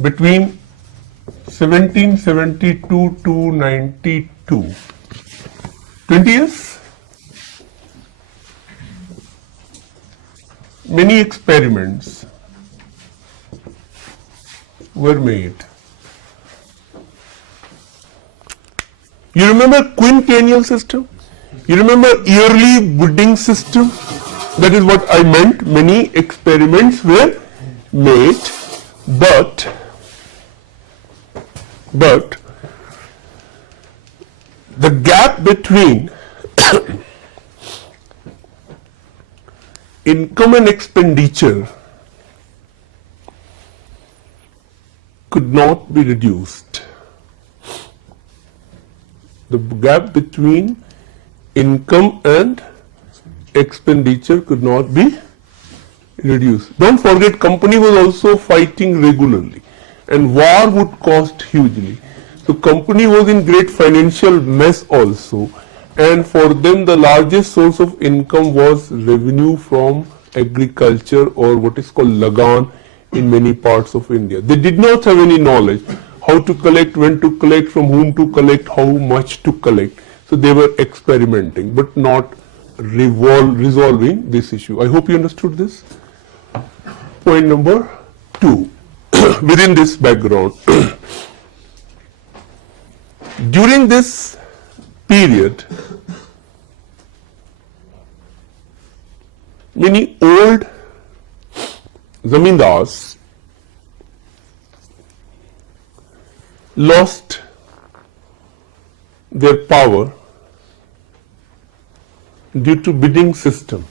between 1772 to 92. 20 years. Many experiments were made. You remember quinquennial system? You remember yearly bidding system? That is what I meant. Many experiments were made, but the gap between income and expenditure could not be reduced. The gap between income and expenditure could not be reduced. Don't forget, company was also fighting regularly and war would cost hugely. So company was in great financial mess also, and for them the largest source of income was revenue from agriculture, or what is called lagan in many parts of India. They did not have any knowledge how to collect, when to collect, from whom to collect, how much to collect. So they were experimenting but not resolving this issue. I hope you understood this. Point number 2, within this background, during this period, many old zamindars lost their power due to bidding system.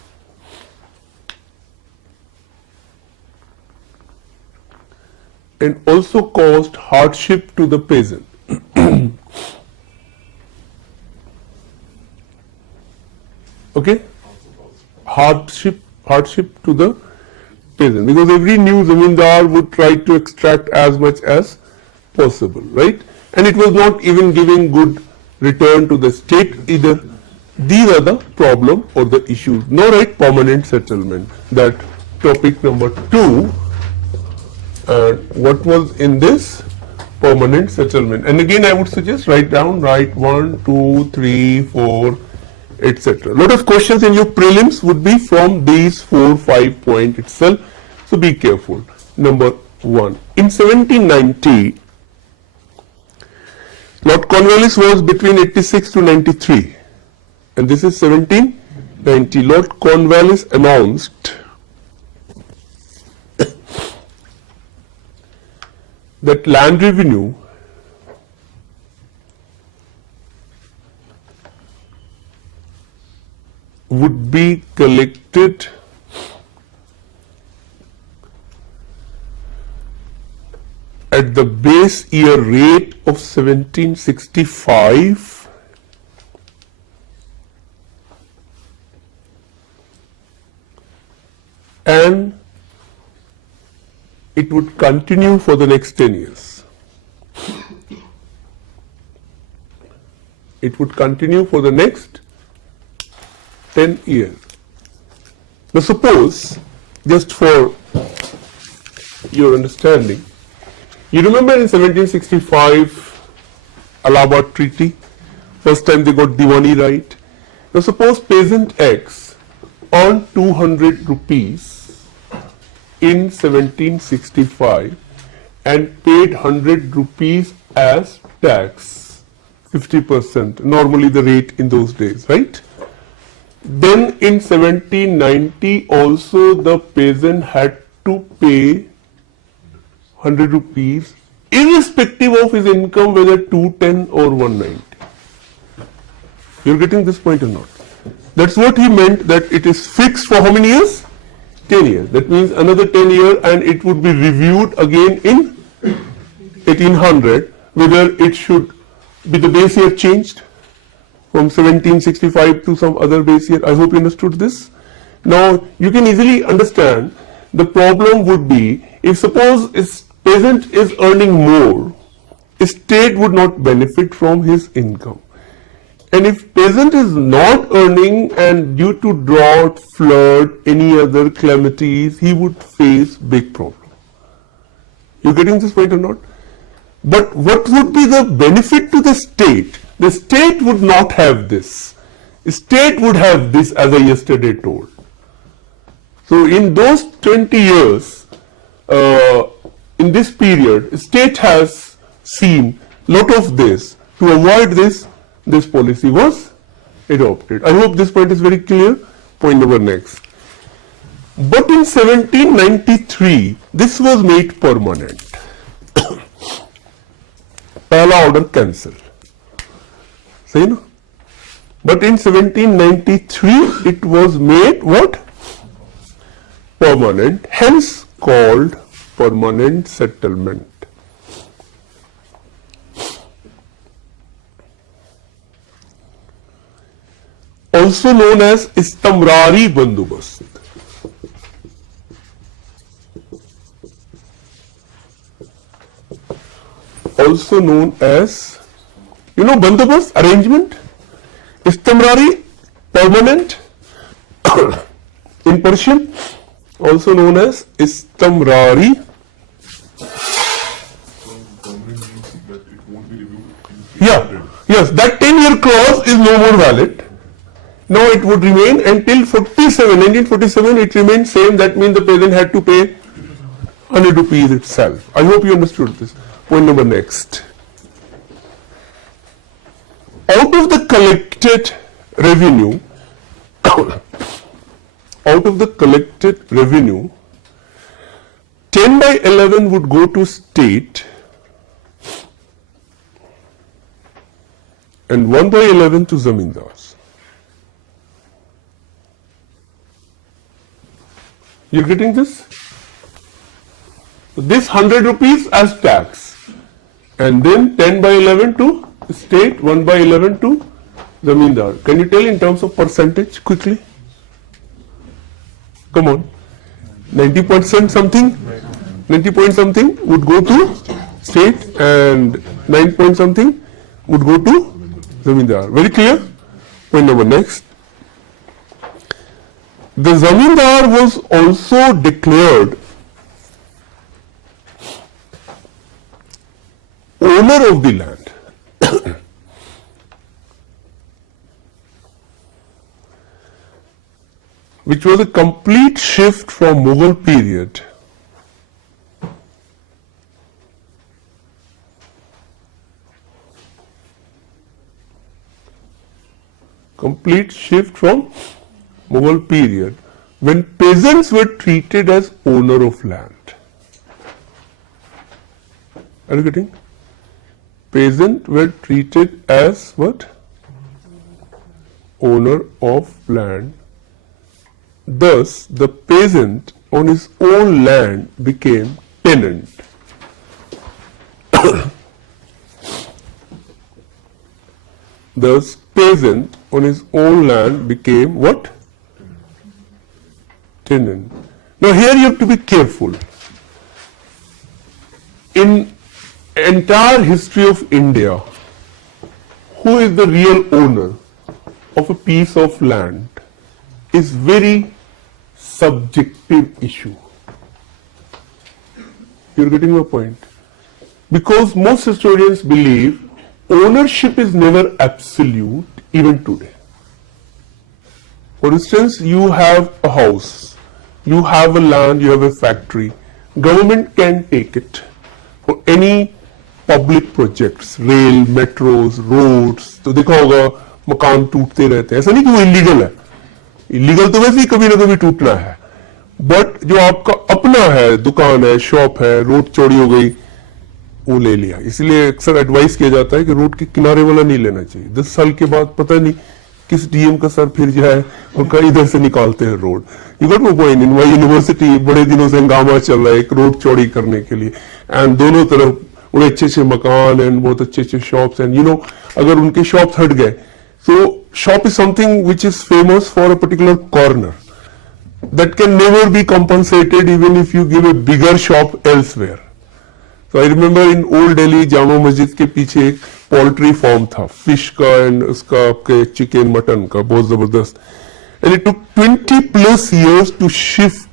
And also caused hardship to the peasant. Okay? Hardship to the peasant, because every new zamindar would try to extract as much as possible, right? And it was not even giving good return to the state either. These are the problem or the issues. Now write permanent settlement, that topic number 2. What was in this permanent settlement? And again I would suggest write 1, 2, 3, 4, etc. Lot of questions in your prelims would be from these 4, 5 points itself. So be careful. Number 1. In 1790, Lord Cornwallis was between 86 to 93. And this is 1790. Lord Cornwallis announced that land revenue would be collected at the base year rate of 1765 and it would continue for the next 10 years. It would continue for the next 10 years. Now suppose, just for your understanding, you remember in 1765 Allahabad Treaty, first time they got Diwani right. Now suppose peasant X earned 200 rupees in 1765 and paid 100 rupees as tax, 50%, normally the rate in those days, right? Then in 1790 also the peasant had to pay 100 rupees irrespective of his income, whether 210 or 190. You're getting this point or not? That's what he meant, that it is fixed for how many years? 10 years. That means another 10 years, and it would be reviewed again in 1800, whether it should be the base year changed from 1765 to some other base year. I hope you understood this. Now you can easily understand the problem would be, if suppose a peasant is earning more, state would not benefit from his income. And if peasant is not earning and due to drought, flood, any other calamities, he would face big problem. You getting this point or not? But what would be the benefit to the state? The state would not have this. The state would have this, as I yesterday told. So in those 20 years, in this period, state has seen lot of this. To avoid this, this policy was adopted. I hope this point is very clear. Point number next. But in 1793, this was made permanent. Pehla order cancel. See, no? But in 1793, it was made what? Permanent, hence called permanent settlement. Also known as Istamrari Bandobast. Also known as, you know, Bandobast, arrangement. Istamrari, permanent, in Persian, also known as Istamrari. Yeah, yes, that 10-year clause is no more valid. Now it would remain until 1947 it remained same. That means the peasant had to pay 100 rupees itself. I hope you understood this. Point number next. Out of the collected revenue, 10/11 would go to state and 1/11 to zamindars. You're getting this? So this 100 rupees as tax, and then 10/11 to state, 1/11 to zamindar. Can you tell in terms of percentage quickly? Come on. 90% something? 90 point something would go to state and 9 point something would go to zamindar. Very clear? Point number next. The zamindar was also declared owner of the land. Which was a complete shift from Mughal period. Complete shift from Mughal period, when peasants were treated as owner of land. Are you getting? Peasants were treated as what? Owner of land. Thus, the peasant on his own land became tenant. Thus, peasant on his own land became what? Tenant. Now here you have to be careful. In entire history of India, who is the real owner of a piece of land is very subjective issue. You're getting my point? Because most historians believe ownership is never absolute, even today. For instance, you have a house, you have a land, you have a factory. Government can take it for any public projects, rail, metros, roads. तो देखा होगा मकान टूटते रहते हैं. ऐसा नहीं कि वो इलीगल है. इलीगल तो वैसे ही कभी ना कभी टूटना है. बट जो आपका अपना है, दुकान है, शॉप है, रोड चौड़ी हो गई, वो ले लिया. इसलिए अक्सर एडवाइस किया जाता है कि रोड के किनारे वाला नहीं लेना चाहिए. 10 साल के बाद पता नहीं किस डीएम का सर फिर जाए और कहीं इधर से निकालते हैं road. You got my point. In my university बड़े दिनों से हंगामा चल रहा है एक रोड चौड़ी करने के लिए, एंड दोनों तरफ बड़े अच्छे अच्छे मकान एंड बहुत अच्छे अच्छे शॉप्स, एंड यू नो अगर उनके शॉप्स हट गए, so shop is something which is famous for a particular corner that can never be compensated even if you give a bigger shop elsewhere. So I remember in old Delhi Jama Masjid के पीछे एक poultry farm था, fish का and उसका आपके chicken mutton का, बहुत जबरदस्त. And it took 20+ years to shift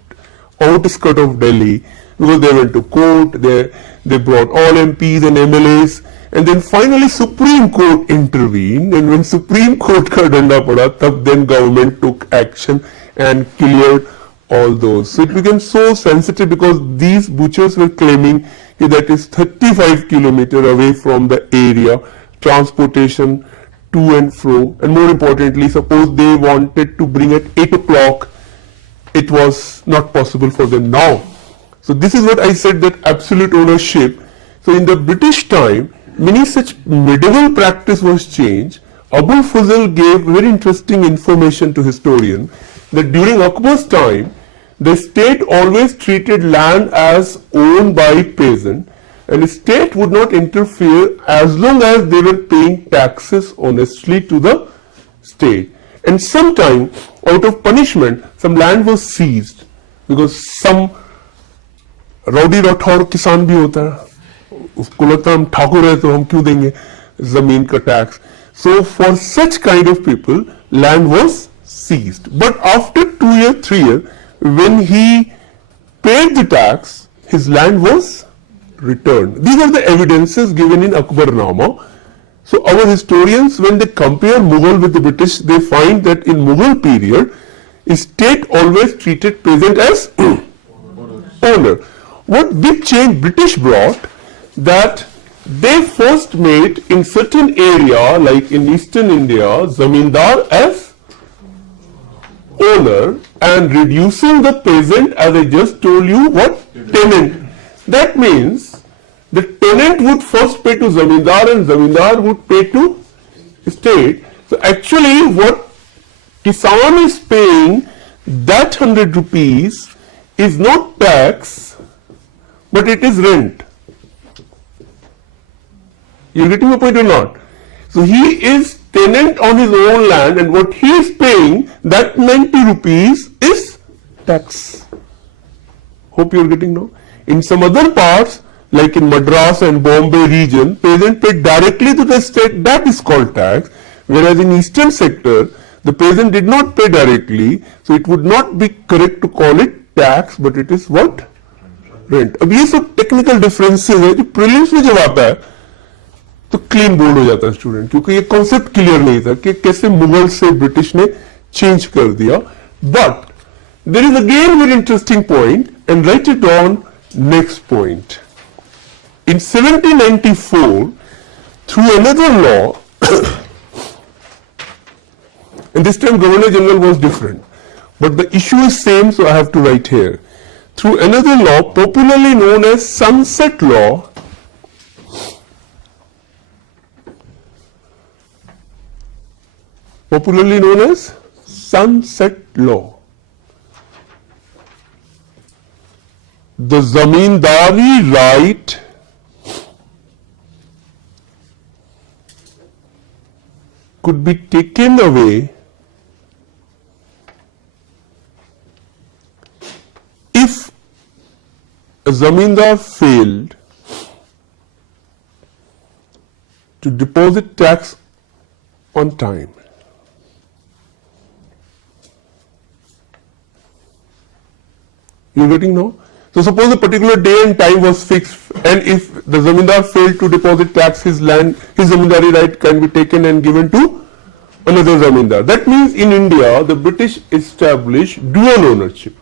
outskirt of Delhi because they went to court, they brought all MPs and MLAs, and then finally Supreme Court intervened, and when Supreme Court ka danda pada, tab then government took action and cleared all those. So it became so sensitive because these butchers were claiming that is 35 kilometers away from the area, transportation to and fro, and more importantly, suppose they wanted to bring at 8 o'clock, it was not possible for them now. So this is what I said, that absolute ownership. So in the British time, many such medieval practice was changed. Abu Fazl gave very interesting information to historians that during Akbar's time, the state always treated land as owned by peasant, and the state would not interfere as long as they were paying taxes honestly to the state. And sometime, out of punishment, some land was seized, because some rowdy rathor kisan bhi hota hai, usko lagta hum Thakur hai to hum kyun denge zameen ka tax. So for such kind of people, land was seized. But after 2 years, 3 years, when he paid the tax, his land was returned. These are the evidences given in Akbarnama. So our historians, when they compare Mughal with the British, they find that in Mughal period, state always treated peasant as owner. What big change British brought, that they first made in certain area, like in eastern India, zamindar as owner, and reducing the peasant, as I just told you, what? Tenant. That means the tenant would first pay to zamindar and zamindar would pay to state. So actually what Kisan is paying, that 100 rupees is not tax, but it is rent. You're getting my point or not? So he is tenant on his own land, and what he is paying, that 90 rupees is tax. Hope you're getting now. In some other parts, like in Madras and Bombay region, peasant paid directly to the state, that is called tax. Whereas in eastern sector, the peasant did not pay directly, so it would not be correct to call it tax, but it is what? Rent. अब ये सब technical differences है जो prelims में जब आता है तो क्लीन बोल्ड हो जाता है स्टूडेंट, क्योंकि ये कॉन्सेप्ट क्लियर नहीं था कि कैसे मुगल से ब्रिटिश ने चेंज कर दिया. But there is again very interesting point, and write it down. Next point. In 1794, through another law, and this time Governor General was different, but the issue is same, so I have to write here. Through another law, popularly known as Sunset Law, the zamindari right could be taken away if a zamindar failed to deposit tax on time. You getting now? So suppose a particular day and time was fixed, and if the zamindar failed to deposit tax, his land, his zamindari right can be taken and given to another zamindar. That means in India, the British established dual ownership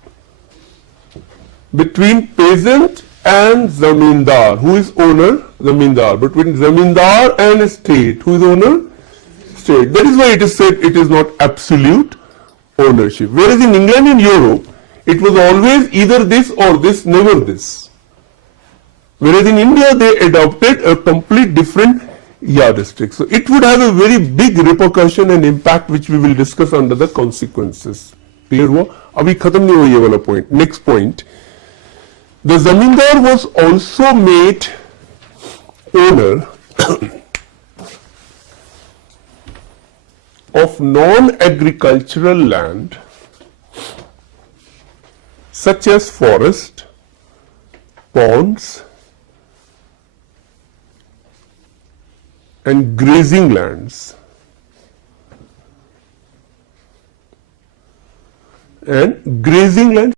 between peasant and zamindar. Who is owner? Zamindar. Between zamindar and state. Who is owner? State. That is why it is said it is not absolute ownership. Whereas in England and Europe, it was always either this or this, never this. Whereas in India, they adopted a complete different yardstick. So it would have a very big repercussion and impact, which we will discuss under the consequences. Clear हुआ? अभी खत्म नहीं हुआ ये वाला point. Next point. The zamindar was also made owner of non-agricultural land, such as forest, ponds, and grazing lands. And grazing land